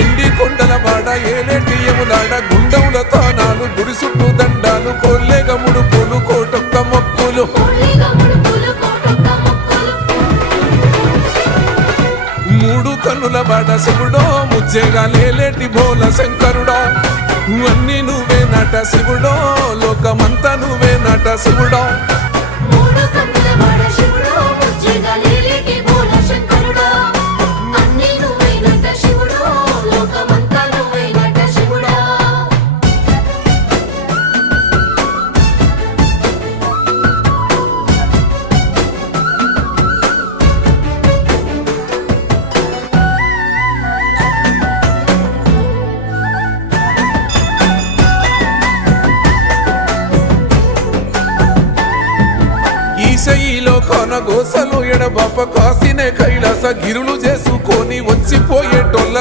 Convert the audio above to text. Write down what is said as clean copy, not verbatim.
ఎండి కొండల వాడ ఏలేటి యములాడ గుండముల తానాలు గుడి చుట్టూ దండాలు కొల్లేగ ముడుపులు కోటొక్క మొక్కులు మూడు కన్నుల వాడ శివుడో ముచ్చేగా లేలేటి బోల శంకరుడో అన్ని నువ్వే నట శివుడో లోకమంతా నువ్వే నట శివుడో ఈశయిలో కొనగోసలు ఎడబాప కాసినే కైలాస గిరులు చేసుకొని వచ్చిపోయేటోళ్ళ